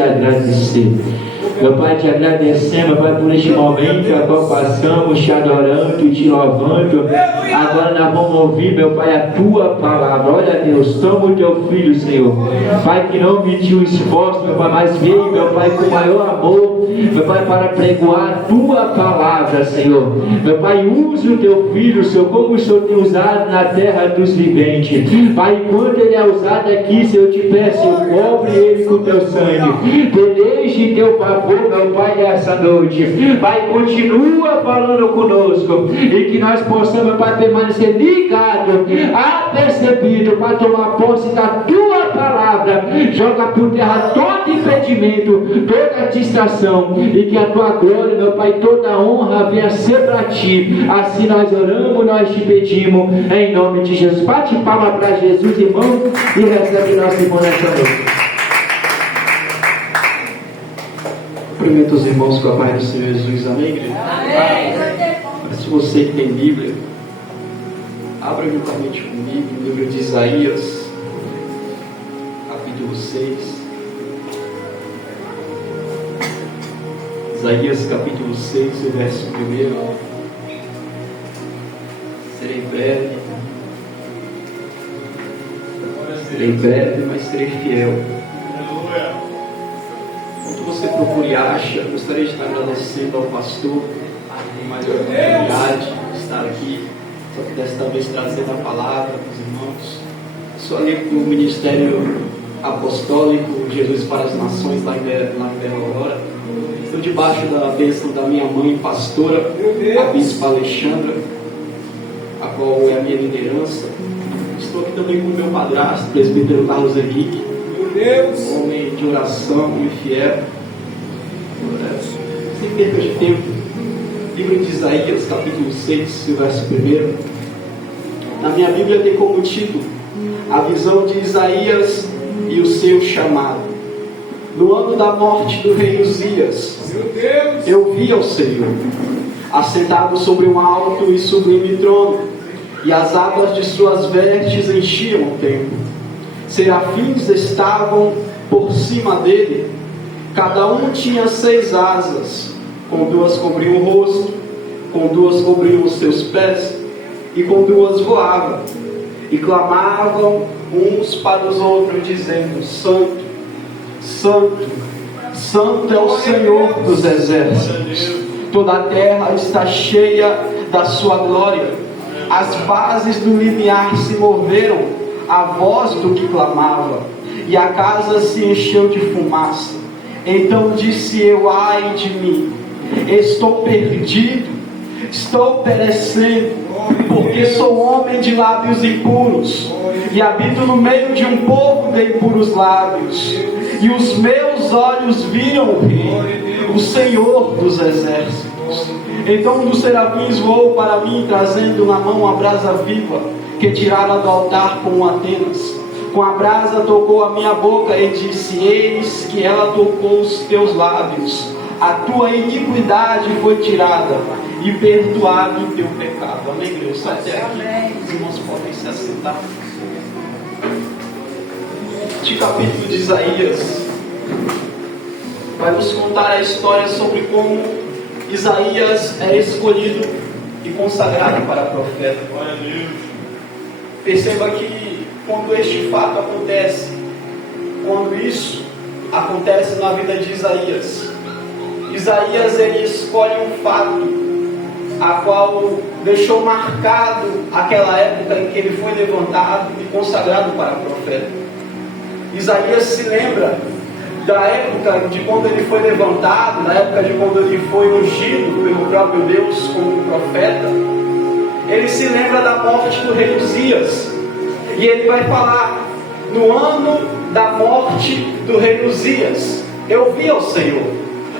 te agradecer. Meu Pai, te agradecemos, meu Pai, por este momento a qual passamos, te adorando, te louvando. Agora nós vamos ouvir, meu Pai, a tua palavra. Olha, Deus, toma o teu filho, Senhor. Pai, que não mediu esforço, meu Pai, mas veio, meu Pai, com maior amor, meu Pai, para pregoar a tua palavra, Senhor. Meu Pai, use o teu filho, Senhor, como o Senhor tem usado na terra dos viventes. Pai, enquanto ele é usado aqui, Senhor, eu te peço, cobre ele com o teu sangue. Peleje teu favor, meu Pai, nessa noite. Pai, continua falando conosco e que nós possamos, meu Pai, permanecer ligado, apercebido, para tomar posse da tua palavra. Joga por terra todo impedimento, toda distração, e que a tua glória, meu Pai, toda honra venha ser para ti. Assim nós oramos, nós te pedimos, em nome de Jesus. Bate palma para Jesus, irmão, e recebe nosso irmão nessa noite. Cumprimento os irmãos com a paz do Senhor Jesus, amém, igreja? Amém. Se você que tem Bíblia, abra juntamente comigo o livro de Isaías, capítulo 6. Isaías, capítulo 6, o verso 1. Serei breve, mas serei fiel. Enquanto você procura e acha, gostaria de estar agradecendo ao pastor por mais uma oportunidade de estar aqui, só que desta vez trazendo a palavra para os irmãos. Sou ali do Ministério Apostólico Jesus para as Nações, lá em Belo Aurora. Estou debaixo da bênção da minha mãe, pastora, a Bispa Alexandra, a qual é a minha liderança. Estou aqui também com o meu padrasto, o presbítero Carlos Henrique, homem de oração e fiel. Sem perda de tempo, livro de Isaías, capítulo 6, verso 1. Na minha Bíblia tem como título a visão de Isaías e o seu chamado. No ano da morte do rei Uzias, eu vi ao Senhor assentado sobre um alto e sublime trono, e as abas de suas vestes enchiam o templo. Serafins estavam por cima dele, cada um tinha 6 asas, com 2 cobriam o rosto, com 2 cobriam os seus pés, e com 2 voavam, e clamavam uns para os outros, dizendo: Santo, Santo, Santo é o Senhor dos exércitos, toda a terra está cheia da sua glória. As bases do limiar se moveram à voz do que clamava, e a casa se encheu de fumaça. Então disse eu: ai de mim, estou perdido, estou perecendo, porque sou homem de lábios impuros, e habito no meio de um povo de impuros lábios, e os meus olhos viram o Rei, o Senhor dos exércitos. Então um dos serafins voou para mim, trazendo na mão a brasa viva, que tirara do altar com Atenas. Com a brasa tocou a minha boca e disse: eis que ela tocou os teus lábios, a tua iniquidade foi tirada e perdoado o teu pecado. Amém, Deus? Até aqui os irmãos podem se assentar. Este capítulo de Isaías vai nos contar a história sobre como Isaías é escolhido e consagrado para profeta. Perceba que quando este fato acontece, quando isso acontece na vida de Isaías, ele escolhe um fato a qual deixou marcado aquela época em que ele foi levantado e consagrado para profeta. Isaías se lembra da época de quando ele foi levantado, da época de quando ele foi ungido pelo próprio Deus como profeta. Ele se lembra da morte do rei Uzias, e ele vai falar: no ano da morte do rei Uzias, eu vi ao Senhor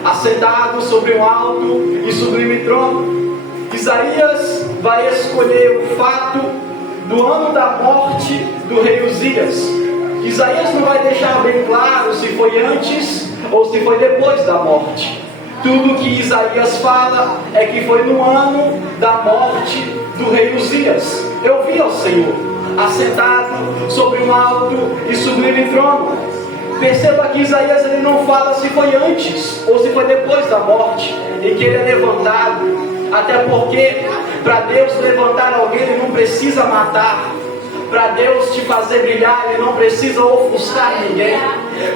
assentado sobre um alto e sublime trono. Isaías vai escolher o fato do ano da morte do rei Uzias. Isaías não vai deixar bem claro se foi antes ou se foi depois da morte. Tudo que Isaías fala é que foi no ano da morte do rei Uzias. Eu vi ao Senhor assentado sobre um alto e sublime trono. Perceba que Isaías ele não fala se foi antes ou se foi depois da morte em que ele é levantado. Até porque para Deus levantar alguém ele não precisa matar. Para Deus te fazer brilhar ele não precisa ofuscar ninguém.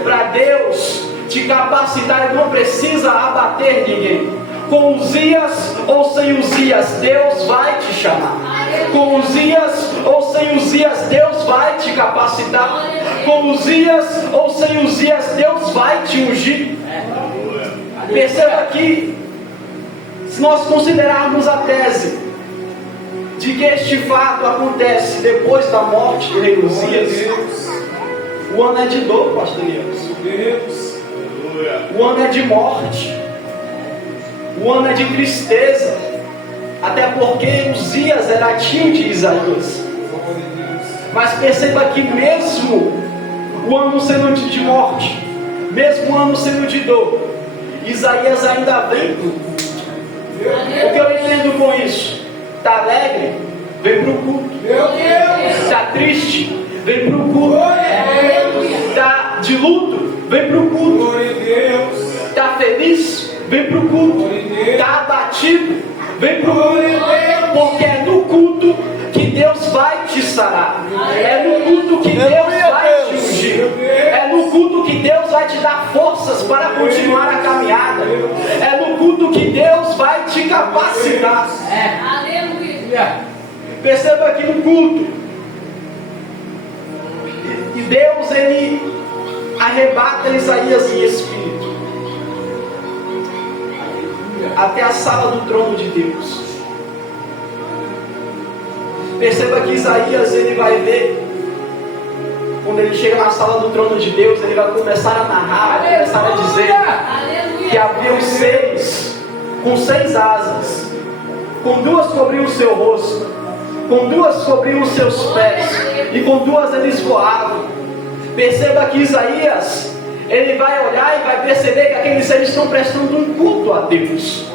Para Deus te capacitar ele não precisa abater ninguém. Com Uzias ou sem Uzias, Deus vai te chamar. Com Uzias ou sem Uzias, Deus vai te capacitar. Com Uzias ou sem Uzias, Deus vai te ungir. Perceba que, se nós considerarmos a tese de que este fato acontece depois da morte do rei Uzias, o ano é de dor, pastor Deus. O ano é de morte. O ano é de tristeza. Até porque Uzias era tio de Isaías. Mas perceba que mesmo o ano sendo de morte, mesmo o ano sendo de dor, Isaías ainda vem. O que eu entendo com isso? Está alegre? Vem para o culto. Está triste? Vem para o culto. Está de luto? Vem para o culto. Está feliz? Vem para o culto. Está abatido? Vem para o culto. Porque é no culto que Deus vai te sarar. É no culto que Deus vai te ungir. É no culto que Deus vai te dar forças para continuar a caminhada. É no culto que Deus vai te capacitar. Aleluia. Perceba aqui no culto. E Deus, ele arrebata Isaías em espírito até a sala do trono de Deus. Perceba que Isaías, ele vai ver, quando ele chega na sala do trono de Deus, ele vai começar a narrar, vai começar a dizer que havia os seres com 6 asas, com 2 cobriam o seu rosto, com 2 cobriam os seus pés, e com 2 eles voavam. Perceba que Isaías, ele vai olhar e vai perceber que aqueles seres estão prestando um culto a Deus.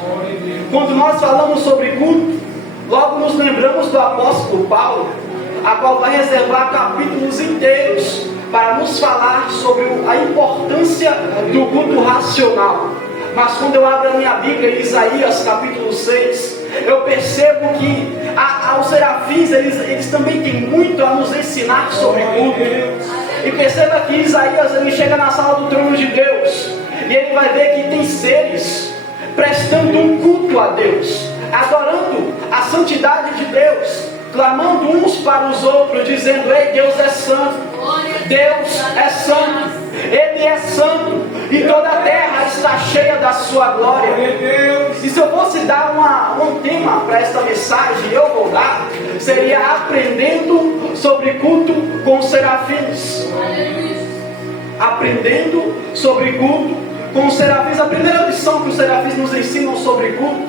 Quando nós falamos sobre culto, logo nos lembramos do apóstolo Paulo, a qual vai reservar capítulos inteiros para nos falar sobre a importância do culto racional. Mas quando eu abro a minha Bíblia em Isaías capítulo 6, eu percebo que os serafins, eles também têm muito a nos ensinar sobre culto. E perceba que Isaías, ele chega na sala do trono de Deus, e ele vai ver que tem seres prestando um culto a Deus, adorando a santidade de Deus, clamando uns para os outros, dizendo: ei, Deus é santo, Deus é santo, Ele é santo, e toda a terra está cheia da sua glória. E se eu fosse dar um tema para esta mensagem, eu vou dar, seria aprendendo sobre culto com os serafins. Aprendendo sobre culto com os serafins. A primeira lição que os serafins nos ensinam sobre culto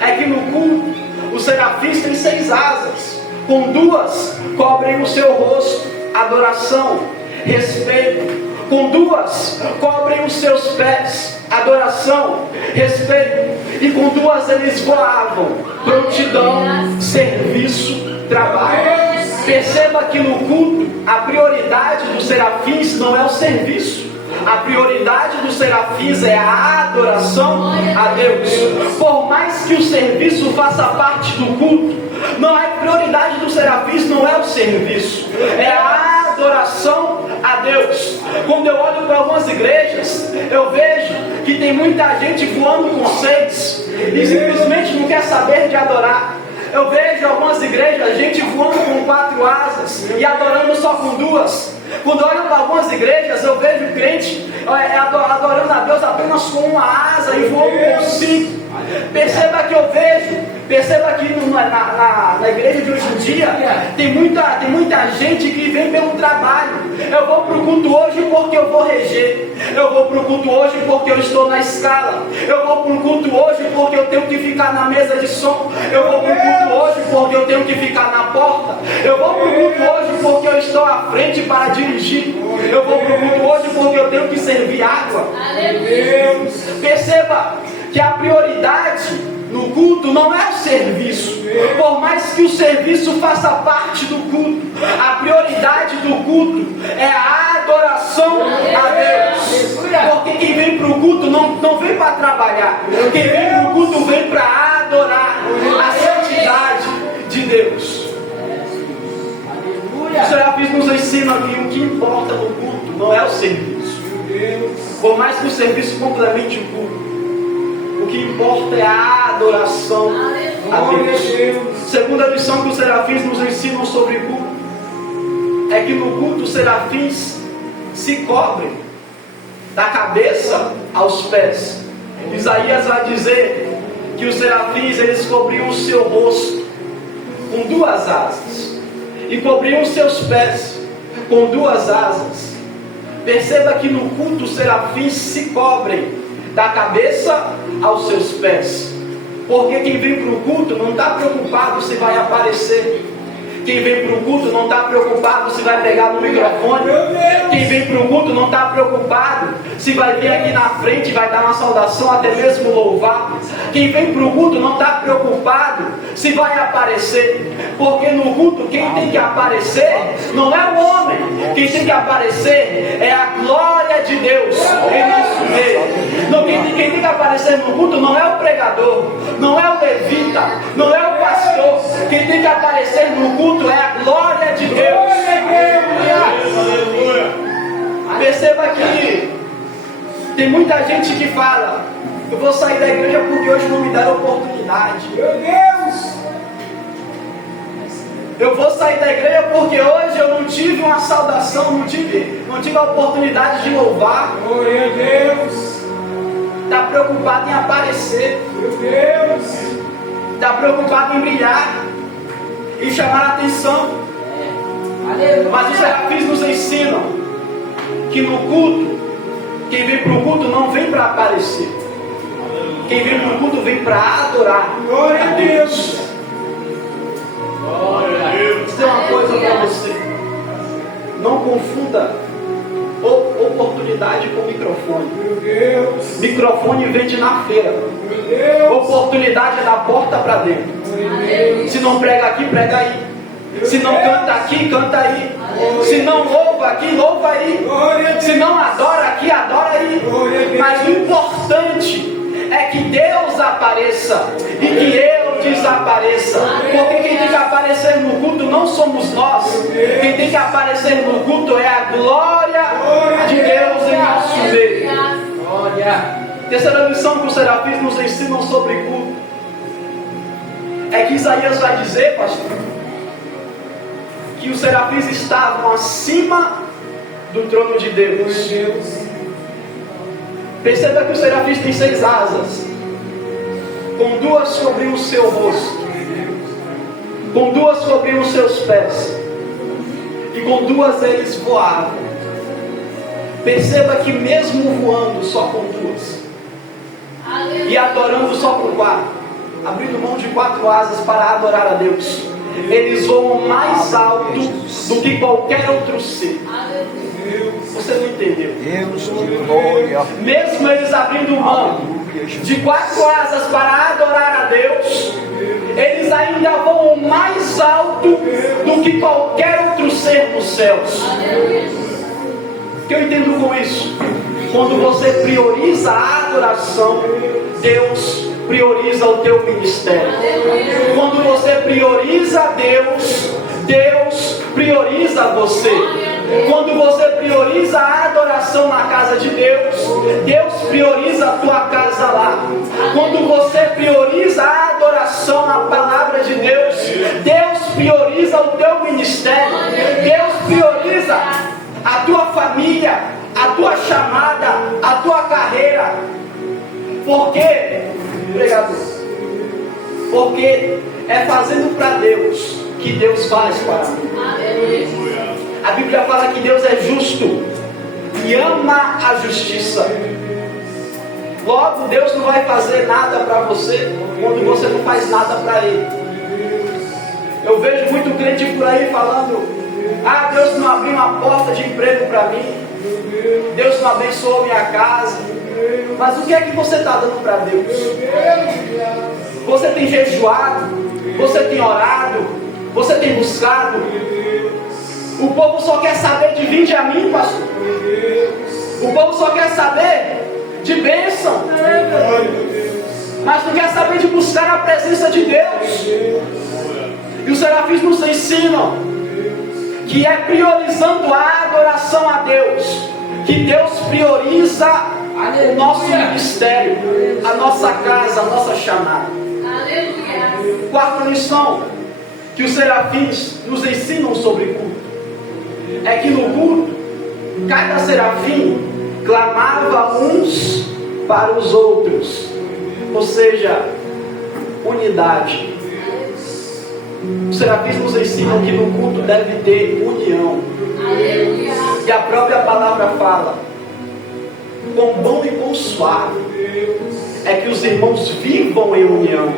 é que no culto os serafins têm 6 asas, com 2 cobrem o seu rosto, adoração, respeito. Com 2 cobrem os seus pés, adoração, respeito. E com 2 eles voavam, prontidão, serviço, trabalho. Perceba que no culto a prioridade dos serafins não é o serviço. A prioridade dos serafins é a adoração a Deus. Por mais que o serviço faça parte do culto, não é prioridade dos serafins, não é o serviço, é a adoração a Deus. Quando eu olho para algumas igrejas, eu vejo que tem muita gente voando com 6 e simplesmente não quer saber de adorar. Eu vejo algumas igrejas, gente voando com 4 asas e adorando só com 2. Quando eu olho para algumas igrejas, eu vejo crente adorando a Deus apenas com 1 asa e voando com 5. Perceba que na igreja de hoje em dia tem muita gente que vem pelo trabalho. Eu vou para o culto hoje porque eu vou reger. Eu vou para o culto hoje porque eu estou na escala. Eu vou para o culto hoje porque eu tenho que ficar na mesa de som. Eu vou para o culto hoje porque eu tenho que ficar na porta. Eu vou para o culto hoje porque eu estou à frente para dirigir. Eu vou para o culto hoje porque eu tenho que servir água. Perceba que a prioridade no culto não é o serviço. Por mais que o serviço faça parte do culto, a prioridade do culto é a adoração a Deus. Porque quem vem para o culto não vem para trabalhar. Quem vem para o culto vem para adorar a santidade de Deus. O Serafins nos ensina que o que importa no culto não é o serviço. Por mais que o serviço complemente o culto, o que importa é a adoração a Deus. Segunda lição que os serafins nos ensinam sobre culto é que no culto os serafins se cobrem da cabeça aos pés. Isaías vai dizer que os serafins eles cobriam o seu rosto com 2 asas e cobriam os seus pés com 2 asas. Perceba que no culto os serafins se cobrem da cabeça aos seus pés. Porque quem vem para o culto não está preocupado se vai aparecer. Quem vem para o culto não está preocupado se vai pegar no microfone. Quem vem para o culto não está preocupado se vai vir aqui na frente e vai dar uma saudação, até mesmo louvar. Quem vem para o culto não está preocupado se vai aparecer. Porque no culto quem tem que aparecer não é o homem. Quem tem que aparecer é a glória de Deus em nosso meio. Não, quem tem que aparecer no culto não é o pregador, não é o levita, não é o pastor. Quem tem que aparecer no culto é a glória de Deus. Perceba que tem muita gente que fala: eu vou sair da igreja porque hoje não me deram oportunidade. Meu Deus! Eu vou sair da igreja porque hoje eu não tive uma saudação, não tive a oportunidade de louvar. Glória a Deus! Está preocupado em aparecer. Meu Deus! Está preocupado em brilhar e chamar a atenção. Mas os serafins nos ensinam que no culto, quem vem para o culto não vem para aparecer. Quem vem para o culto vem para adorar. Glória a Deus. Glória a Deus. Vou dizer uma coisa para você: não confunda oportunidade com microfone. Meu Deus. Microfone vende na feira. Meu Deus. Oportunidade é da porta para dentro. Se não prega aqui, prega aí. Se não canta aqui, canta aí. Se não louva aqui, louva aí. Se não adora aqui, adora aí. Mas o importante é que Deus apareça e que eu desapareça. Porque quem tem que aparecer no culto não somos nós. Quem tem que aparecer no culto é a glória de Deus em nosso meio. Terceira lição que os serafins nos ensinam sobre culto é que Isaías vai dizer, pastor, que os serafins estavam acima do trono de Deus. Perceba que os serafins têm 6 asas. Com 2 cobriam o seu rosto, com 2 cobriam os seus pés, e com 2 eles voavam. Perceba que mesmo voando só com 2 e adorando só com 4, abrindo mão de 4 asas para adorar a Deus, eles voam mais alto do que qualquer outro ser. Você não entendeu? Mesmo eles abrindo mão de 4 asas para adorar a Deus, eles ainda voam mais alto do que qualquer outro ser nos céus. O que eu entendo com isso? Quando você prioriza a adoração, Deus prioriza o teu ministério. Quando você prioriza Deus, Deus prioriza você. Quando você prioriza a adoração na casa de Deus, Deus prioriza a tua casa lá. Quando você prioriza a adoração na palavra de Deus, Deus prioriza o teu ministério. Deus prioriza a tua família, a tua chamada, a tua carreira. Por quê, pregador? Porque é fazendo para Deus que Deus faz para mim. A Bíblia fala que Deus é justo e ama a justiça. Logo, Deus não vai fazer nada para você quando você não faz nada para Ele. Eu vejo muito crente por aí falando: ah, Deus não abriu uma porta de emprego para mim, Deus não abençoou minha casa. Mas o que é que você está dando para Deus? Você tem jejuado? Você tem orado? Você tem buscado? O povo só quer saber de vinde a mim, pastor. O povo só quer saber de bênção, mas não quer saber de buscar a presença de Deus. E os serafins nos ensinam que é priorizando a adoração a Deus que Deus prioriza o nosso ministério, a nossa casa, a nossa chamada. Quarta lição que os serafins nos ensinam sobre culto é que no culto cada serafim clamava uns para os outros, ou seja, unidade. Os serafins nos ensinam que no culto deve ter união. E a própria palavra fala: com bom e com suave é que os irmãos vivam em união.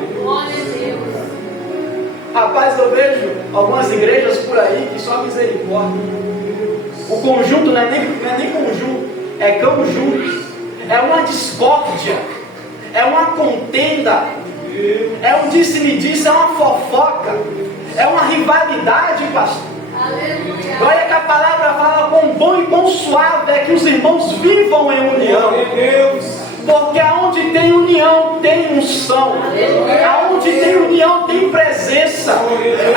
Rapaz, eu vejo algumas igrejas por aí que só misericórdia. O conjunto não é nem conjunto, é conjunto. É uma discórdia, é uma contenda, é um disse-me-disse, é uma fofoca, é uma rivalidade, pastor. Aleluia. Olha que a palavra fala: com bom e com suave é que os irmãos vivam em união. Porque aonde tem união tem unção. Aonde tem união tem presença.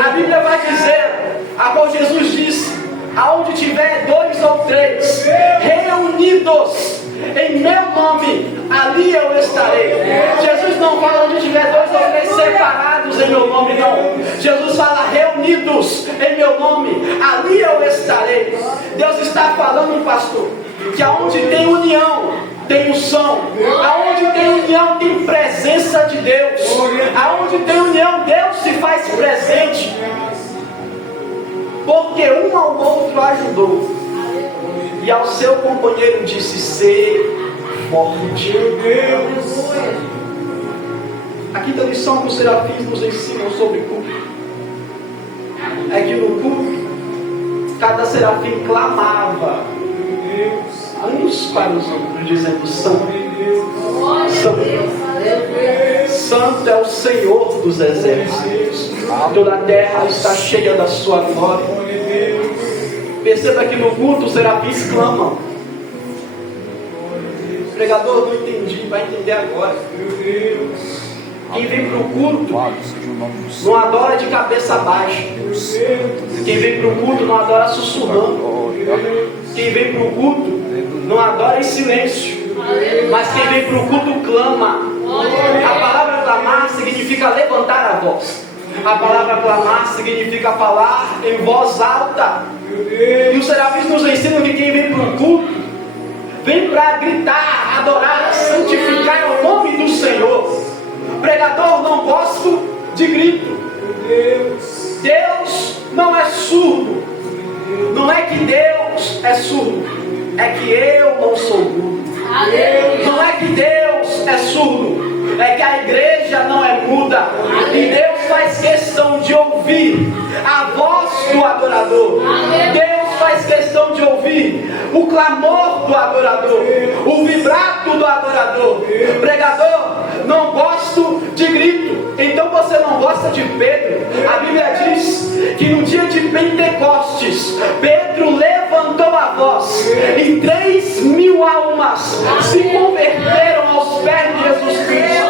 A Bíblia vai dizer, como Jesus disse: aonde tiver 2 ou 3 reunidos em meu nome, ali eu estarei. Jesus não fala onde tiver 2 ou 3 separados em meu nome, não. Jesus fala reunidos em meu nome, ali eu estarei. Deus está falando, pastor, que aonde tem união tem unção, aonde tem união tem presença de Deus, aonde tem união Deus se faz presente, porque um ao outro ajudou, e ao seu companheiro disse: ser forte. A quinta lição que os serafins nos ensinam sobre culto é que no culto cada serafim clamava uns para os outros, dizendo: Santo, Santo, Santo é o Senhor dos exércitos, toda a terra está cheia da sua glória. Perceba que no culto os serafins clamam. Pregador, não entendi, vai entender agora. Quem vem para o culto não adora de cabeça baixa. Quem vem para o culto não adora sussurrando. Quem vem para o culto não adora em silêncio. Mas quem vem para o culto clama. A palavra clamar significa levantar a voz. A palavra clamar significa falar em voz alta. E os serafins nos ensinam que quem vem para o culto vem para gritar, adorar, santificar o nome do Senhor. Pregador, não gosto de grito. Deus não é surdo. Não é que Deus é surdo, é que eu não sou mudo. Não é que Deus é surdo, é que a igreja não é muda. E Deus faz questão de ouvir a voz do adorador. Deus faz questão de ouvir o clamor do adorador, o vibrato do adorador. Pregador, não gosto de grito. Então você não gosta de Pedro. A Bíblia diz que no dia de Pentecostes Pedro levantou a voz e 3.000 almas se converteram aos pés de Jesus Cristo.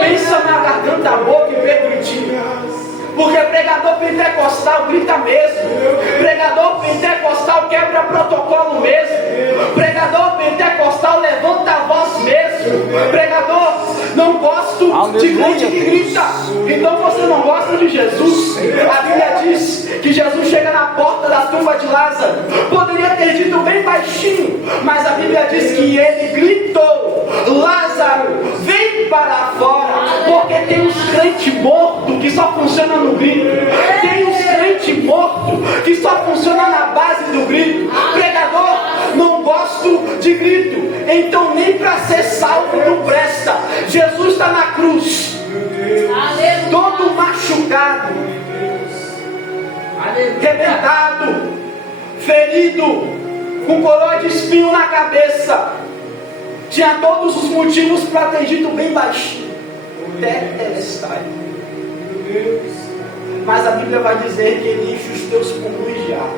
Pensa na garganta boa que Pedro tinha. Porque pregador pentecostal grita mesmo. Pregador pentecostal quebra protocolo mesmo. Pregador pentecostal levanta a voz mesmo. Pregador, não gosto de gente que grita. Então você não gosta de Jesus. A Bíblia diz que Jesus chega na porta da tumba de Lázaro. Poderia ter dito bem baixinho, mas a Bíblia diz que ele gritou: Lázaro, vem para fora. Porque tem uns crentes mortos que só funcionam no grito. Tem uns crentes mortos que só funcionam na base do grito. Pregador, não gosto de grito. Então nem para ser salvo não presta. Jesus está na cruz, todo machucado, arrebentado, ferido, com coroa de espinho na cabeça. Tinha todos os motivos para ter dito bem baixinho: Tetelestai. Mas a Bíblia vai dizer que ele enche os teus pulmões de ar.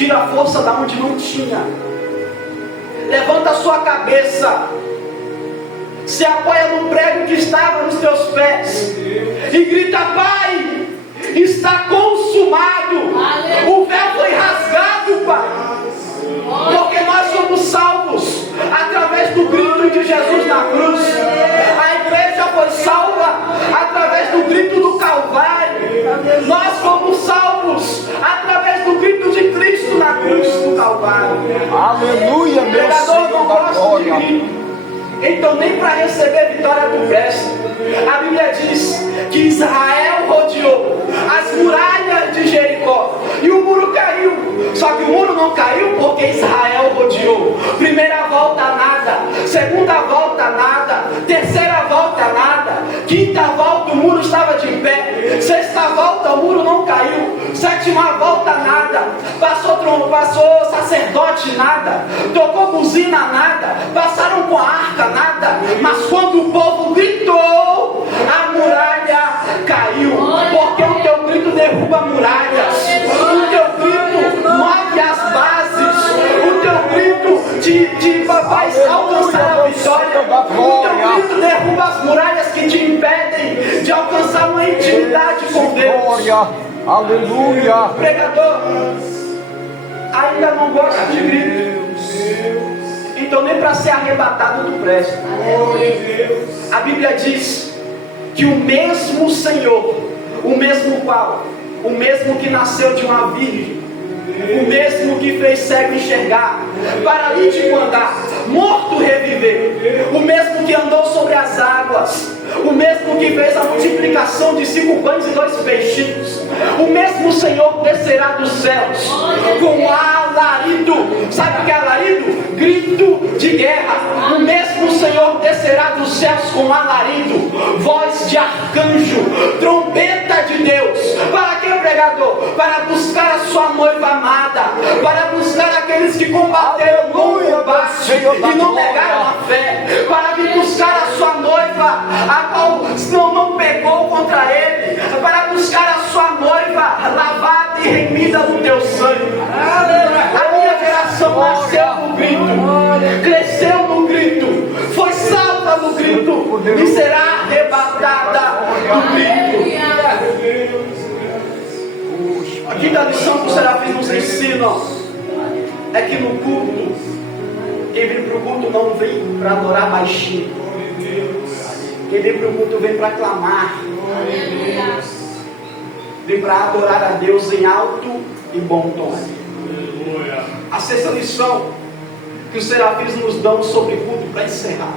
Tira a força da onde não tinha. Levanta a sua cabeça. Se apoia no prego que estava nos teus pés. E grita: Pai, está consumado. O véu foi rasgado, Pai. Porque nós somos salvos através do grito de Jesus na cruz. A igreja foi salva através do grito do Calvário. Nós fomos salvos através do grito de Cristo na cruz do Calvário. Aleluia, meu Pregador, Senhor não da gosta de glória. grito. Então nem para receber vitória tu presta. A Bíblia diz que Israel rodeou as muralhas de Jericó e o muro caiu. Só que o muro não caiu porque Israel rodeou. Primeira volta nada, segunda volta nada, terceira volta nada, quinta volta o muro estava de pé, sexta volta o muro não caiu, sétima volta nada, passou sacerdote nada, tocou buzina nada, passaram com a arca nada, mas quando o povo gritou, a muralha caiu. Porque o teu grito derruba muralhas, o teu grito move as bases, o teu grito te faz alcançar a vitória, o teu grito derruba as muralhas que te impedem de alcançar uma intimidade com Deus. Aleluia. Pregador, ainda não gosta de grito, então nem para ser arrebatado tu presta. A Bíblia diz que o mesmo Senhor, o mesmo qual, o mesmo que nasceu de uma virgem, o mesmo que fez cego enxergar, paralítico andar, morto reviver, o mesmo que andou sobre as águas, o mesmo que fez a multiplicação de 5 pães e 2 peixinhos, o mesmo Senhor descerá dos céus com alarido. Sabe o que é alarido? Grito de guerra. O mesmo Senhor descerá dos céus com alarido, voz de arcanjo, trombeta de Deus. Para que, pregador? Para buscar a sua noiva amada, para buscar aqueles que combateram no combate e não negaram a fé, para vir buscar a sua noiva, a qual não pegou contra ele, para buscar a sua noiva lavada e remida no teu sangue. A minha geração nasceu no grito, cresceu no grito, foi salva no grito e será arrebatada no grito. A quinta lição que os serafins nos ensinam é que no culto, quem vem para o culto não vem para adorar baixinho. Quem vem para o culto vem para clamar. Vem para adorar a Deus em alto e bom tom. A sexta lição que os serafins nos dão sobre culto, para encerrar,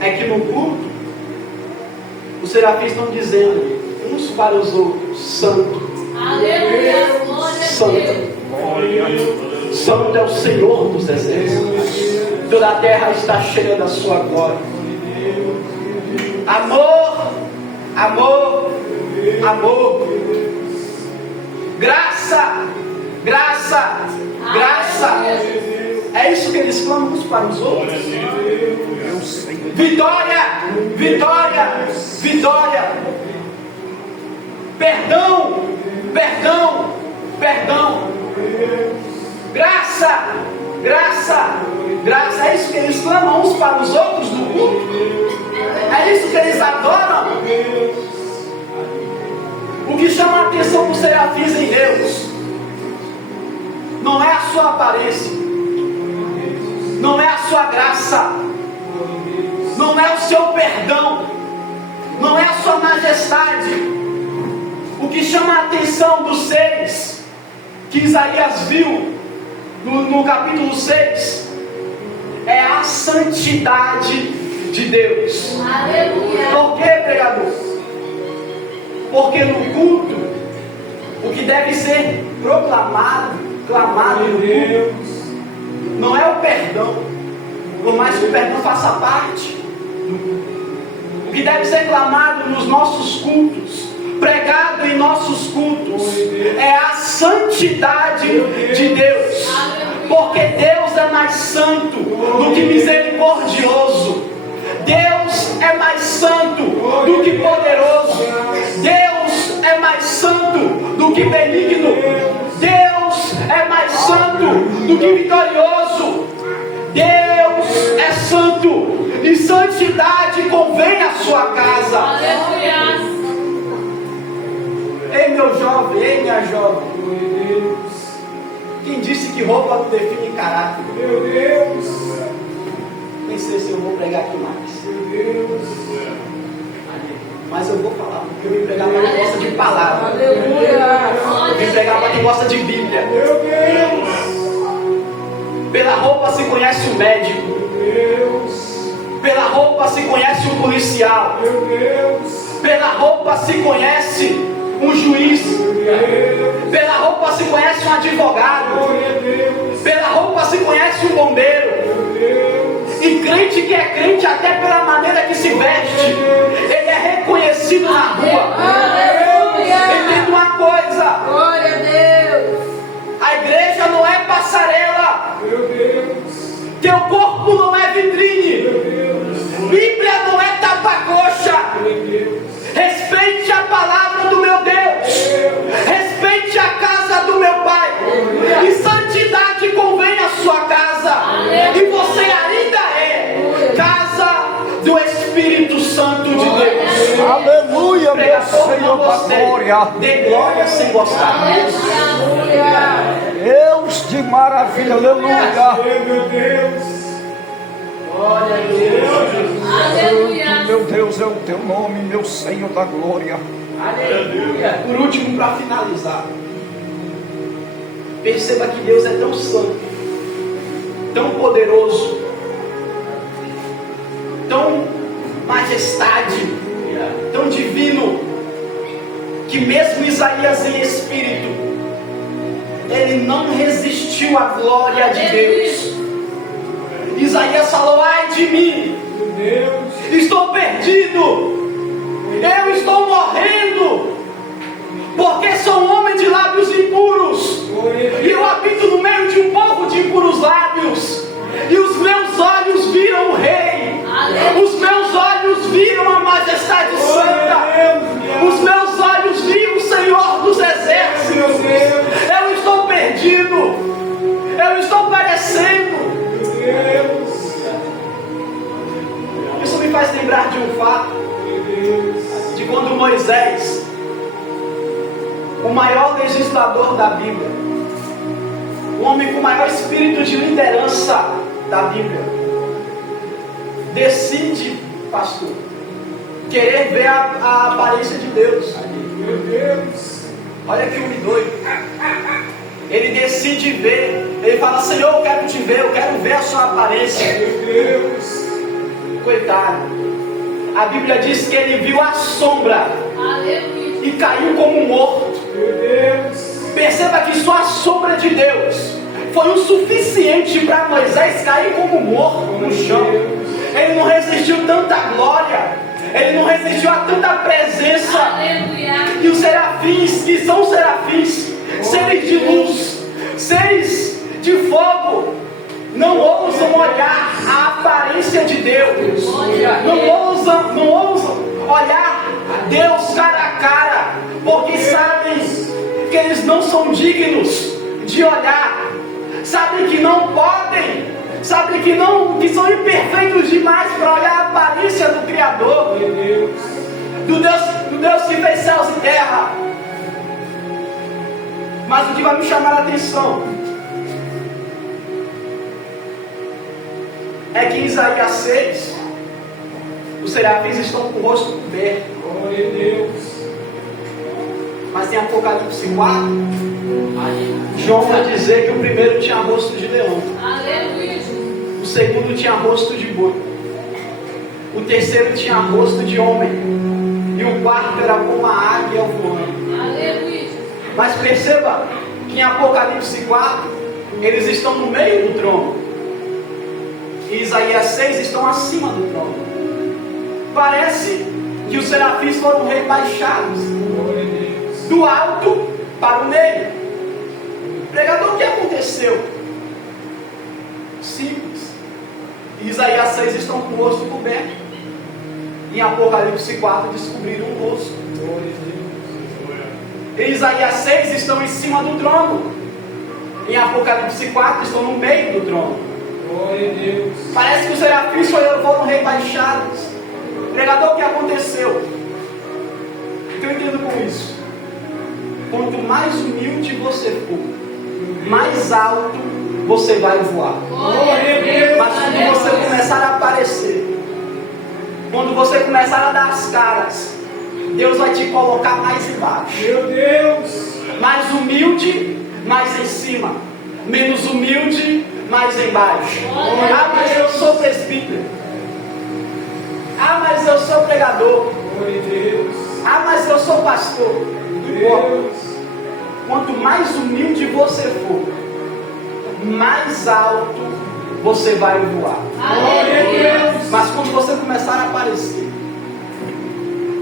é que no culto os serafins estão dizendo uns para os outros: Santo, Santo, Santo é o Senhor dos exércitos, toda a terra está cheia da sua glória. Amor, amor, amor, graça, graça, graça. É isso que eles clamam uns para os outros. Vitória, vitória, vitória. Perdão, perdão, perdão. Graça, graça, graça. É isso que eles clamam uns para os outros no culto. É isso que eles adoram. O que chama a atenção dos serafins em Deus não é a sua aparência, não é a sua graça, não é o seu perdão, não é a sua majestade. O que chama a atenção dos seres que Isaías viu no capítulo 6 é a santidade de Deus. Aleluia. Por que, pregador? Porque no culto, o que deve ser proclamado, clamado no culto, não é o perdão, por mais que o perdão faça parte. O que deve ser clamado nos nossos cultos, pregado em nossos cultos, é a santidade de Deus. Porque Deus é mais santo do que misericordioso. Deus é mais santo do que poderoso. Deus é mais santo do que benigno. Deus do que vitorioso. Deus é santo e santidade convém à sua casa. Aleluia. Ei, meu jovem, ei, minha jovem. Quem disse que roupa define caráter? Meu Deus. Nem sei se eu vou pregar aqui mais. Meu Deus. Mas eu vou falar, porque eu vim pregar para quem gosta de palavra. Aleluia. Eu vim pregar para quem gosta de Bíblia. Meu Deus. Pela roupa se conhece o médico. Meu Deus. Pela roupa se conhece o policial. Meu Deus. Pela roupa se conhece um juiz. Meu Deus. Pela roupa se conhece um advogado. Glória a Deus. Pela roupa se conhece um bombeiro. Meu Deus. E crente que é crente até pela maneira que se veste, ele é reconhecido na rua. Aleluia. Entenda uma coisa: Glória a Deus. a igreja não é passarela, Meu Deus. teu corpo não é vitrine, Meu Deus. Bíblia não é tapa-coxa. Meu Deus. Respeite a palavra do meu Deus, respeite a casa do meu Pai, e santidade convém à sua casa, e você ainda é casa do Espírito Santo de Deus. Aleluia, meu Pregador, não Senhor da gostei. glória. Dê glória sem gostar. Aleluia. Deus de maravilha, aleluia. Meu Deus. Glória a Deus. Aleluia. Meu Deus é o teu nome, meu Senhor da glória. Aleluia. Por último, para finalizar, perceba que Deus é tão santo, tão poderoso, tão majestade, tão divino, que mesmo Isaías em espírito, ele não resistiu à glória de Deus. Isaías falou: ai de mim, estou perdido, eu estou morrendo, porque sou um homem de lábios impuros, e eu habito no meio de um povo de impuros lábios, e os meus olhos viram o Rei, os meus olhos viram a majestade santa, os meus olhos viram o Senhor dos exércitos. Eu estou perdido, eu estou perecendo. Isso me faz lembrar de um fato, de quando Moisés, o maior legislador da Bíblia, o homem com o maior espírito de liderança da Bíblia, decide, pastor, querer ver a aparência de Deus. Meu Deus. Olha que homem doido. Ele decide ver, ele fala: Senhor, eu quero te ver, eu quero ver a sua aparência. Meu Deus. Coitado, a Bíblia diz que ele viu a sombra Aleluia. e caiu como morto. Meu Deus. Perceba que só a sombra de Deus foi o suficiente para Moisés cair como morto no chão. Ele não resistiu tanta glória, ele não resistiu a tanta presença. Aleluia. E os serafins, que são serafins, seres de luz, seres de fogo, não ousam olhar a aparência de Deus, não ousam olhar Deus cara a cara, porque sabem que eles não são dignos de olhar, sabem que não podem, sabem que são imperfeitos demais para olhar a aparência do Criador, do Deus que fez céus e terra. Mas o que vai me chamar a atenção é que em Isaías 6, os serafins estão com o rosto coberto. Glória a Deus. Mas em Apocalipse 4, João vai dizer que o primeiro tinha rosto de leão, Aleluia. o segundo tinha rosto de boi, o terceiro tinha rosto de homem, e o quarto era como uma águia voando. Aleluia. Mas perceba que em Apocalipse 4, eles estão no meio do trono, e Isaías 6 estão acima do trono. Parece que os serafins foram rebaixados do alto para o meio. Pregador, o que aconteceu? Simples. Em Isaías 6 estão com o rosto coberto. Em Apocalipse 4 descobriram o rosto. Em Isaías 6 estão em cima do trono. em Apocalipse 4 estão no meio do trono. Glória a Deus. Parece que os serafins foram rebaixados. Pregador, o que aconteceu? O que eu entendo com isso? Quanto mais humilde você for, mais alto você vai voar. Glória a Deus. Mas quando você começar a aparecer, quando você começar a dar as caras, Deus vai te colocar mais embaixo. Meu Deus. Mais humilde, mais em cima. Menos humilde, mais embaixo. Ah, mas eu sou presbítero. Ah, mas eu sou pregador. Glória a Deus. Ah, mas eu sou pastor. Não importa. Deus. Quanto mais humilde você for, mais alto você vai voar. Glória a Deus. Mas quando você começar a aparecer,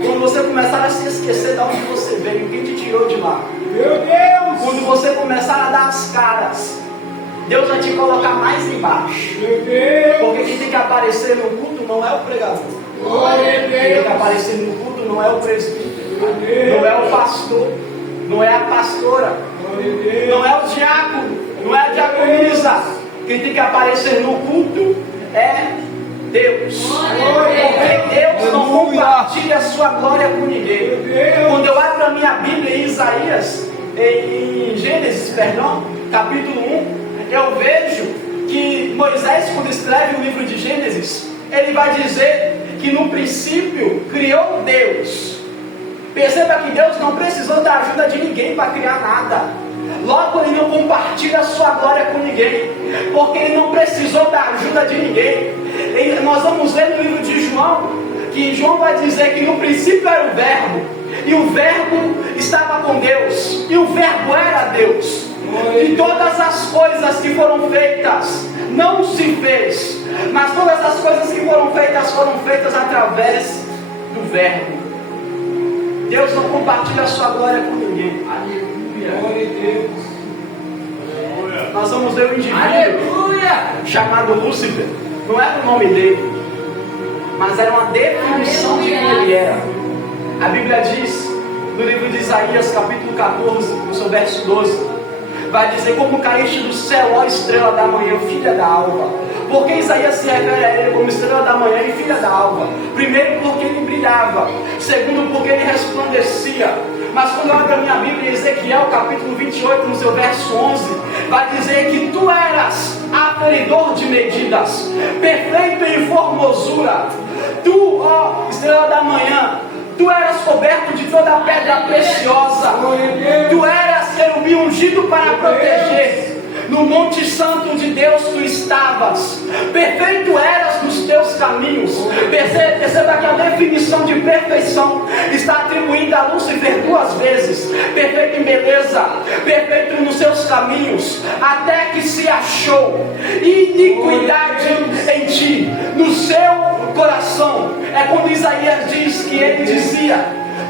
quando você começar a se esquecer de onde você veio, quem te tirou de lá, Meu Deus. quando você começar a dar as caras, Deus vai te colocar mais embaixo. Meu Deus. Porque quem tem que aparecer no culto não é o pregador. Glória a Quem tem que Deus. aparecer no culto não é o presbítero, Meu Deus. não é o pastor, não é a pastora, Glória a Deus. não é o diácono, não é a diaconisa. Quem tem que aparecer no culto é Deus. Porque Deus não compartilha a sua glória com ninguém. Quando eu abro a minha Bíblia em Isaías, em Gênesis, capítulo 1, eu vejo que Moisés, quando escreve o livro de Gênesis, ele vai dizer que no princípio criou Deus. Perceba que Deus não precisou da ajuda de ninguém para criar nada. Logo, ele não compartilha a sua glória com ninguém, porque ele não precisou da ajuda de ninguém. Nós vamos ver no livro de João, que João vai dizer que no princípio era o Verbo, e o Verbo estava com Deus, e o Verbo era Deus. E todas as coisas que foram feitas, não se fez, mas todas as coisas que foram feitas através do Verbo. Deus não compartilha a sua glória com ninguém. Glória a Deus. Nós vamos ver um indivíduo chamado Lúcifer. Não era o nome dele, mas era uma definição de quem ele era. A Bíblia diz, no livro de Isaías, capítulo 14, no seu verso 12, vai dizer: como caíste do céu, ó estrela da manhã, filha da alva. Porque Isaías se refere a ele como estrela da manhã e filha da alva. Primeiro, porque ele brilhava. Segundo, porque ele resplandecia. Mas quando eu abro a minha Bíblia, em Ezequiel capítulo 28, no seu verso 11, vai dizer que tu eras aferidor de medidas, perfeito em formosura. Tu, ó estrela da manhã, tu eras coberto de toda pedra preciosa. Tu eras querubim ungido para proteger. No monte santo de Deus tu estavas. Perfeito eras nos teus caminhos. Perceba que a definição de perfeição está atribuída a Lúcifer duas vezes. Perfeito em beleza, perfeito nos seus caminhos, até que se achou iniquidade em ti, no seu coração. É quando Isaías diz que ele dizia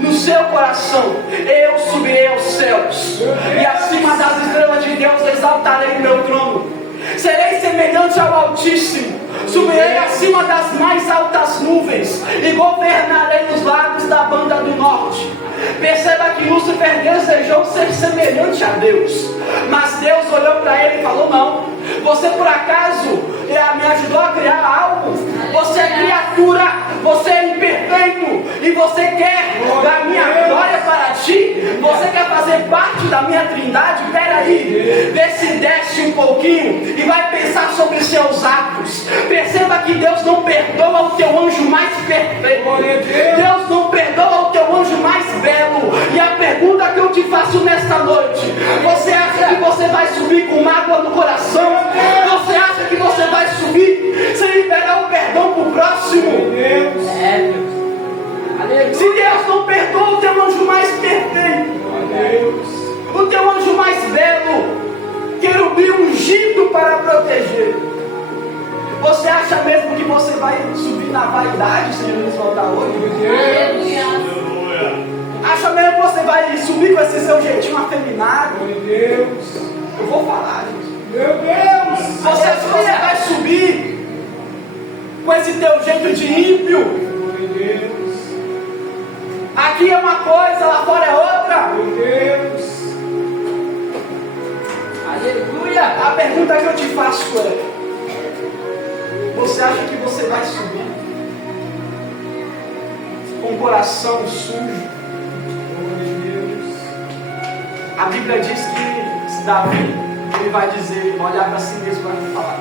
no seu coração: eu subirei aos céus, e acima das estrelas de Deus exaltarei o meu trono. Serei semelhante ao Altíssimo, subirei acima das mais altas nuvens, e governarei os lados da banda do norte. Perceba que Lúcifer desejou ser semelhante a Deus, mas Deus olhou para ele e falou: não, você por acaso me ajudou a criar algo? Você é criatura, você é imperfeito, e você quer da minha glória para ti? Você quer fazer parte da minha trindade? Peraí, vê se desce um pouquinho e vai pensar sobre seus atos. Perceba que Deus não perdoa o teu anjo mais perfeito, Deus não perdoa o teu anjo mais belo. E a pergunta que eu te faço nesta noite: você acha que você vai subir com mágoa no coração? Você acha que você vai subir sem liberar o perdão para o próximo? Se Deus não perdoa o teu anjo mais perfeito, o teu anjo mais belo, querubim ungido para proteger, você acha mesmo que você vai subir na vaidade se Jesus voltar hoje? Acha mesmo que você vai subir com esse seu jeitinho afeminado? Eu vou falar, gente. Meu Deus! Você acha que você vai subir com esse teu jeito de ímpio? Aqui é uma coisa, lá fora é outra. Meu Deus! Aleluia! A pergunta que eu te faço é: você acha que você vai subir com o coração sujo? A Bíblia diz que Davi, ele vai dizer, ele vai olhar para si mesmo e vai falar: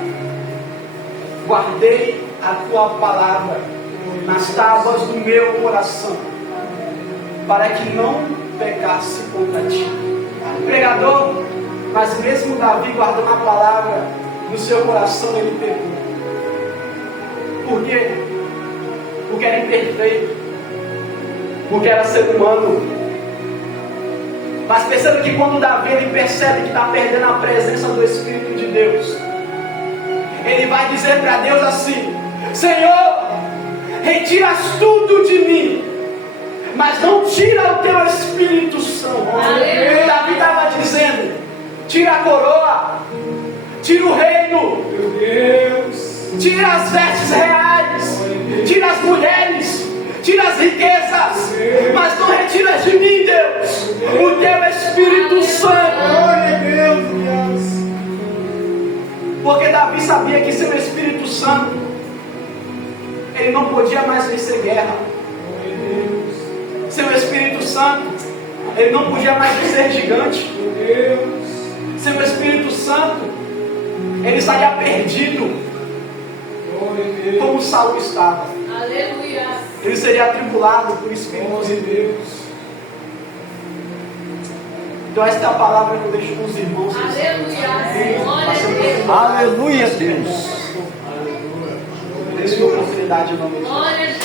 guardei a tua palavra nas tábuas do meu coração, para que não pecasse contra ti. Pregador, mas mesmo Davi guardando a palavra no seu coração, ele pecou. Por quê? Porque era imperfeito, porque era ser humano. Mas perceba que quando Davi ele percebe que está perdendo a presença do Espírito de Deus, ele vai dizer para Deus assim: Senhor, retiras tudo de mim, mas não tira o teu Espírito Santo. Aleluia. Davi estava dizendo: tira a coroa, tira o reino, Meu Deus. tira as vestes reais, tira as mulheres, tira as riquezas, mas não retiras de mim, Deus, o teu Espírito Santo. Glória a Deus, Deus. Porque Davi sabia que sem o Espírito Santo ele não podia mais vencer guerra. Glória a Deus. Sem o Espírito Santo ele não podia mais vencer gigante. Meu Deus. Sem o Espírito Santo ele estaria perdido, Glória a Deus. como Saul estava. Aleluia. Ele seria atribulado por espíritos Glória a de Deus. Deus. Então esta é a palavra que eu deixo com os irmãos. Aleluia. Glória a Deus. Aleluia, Deus. Deus, a oportunidade em nome de Jesus. Glória a Deus.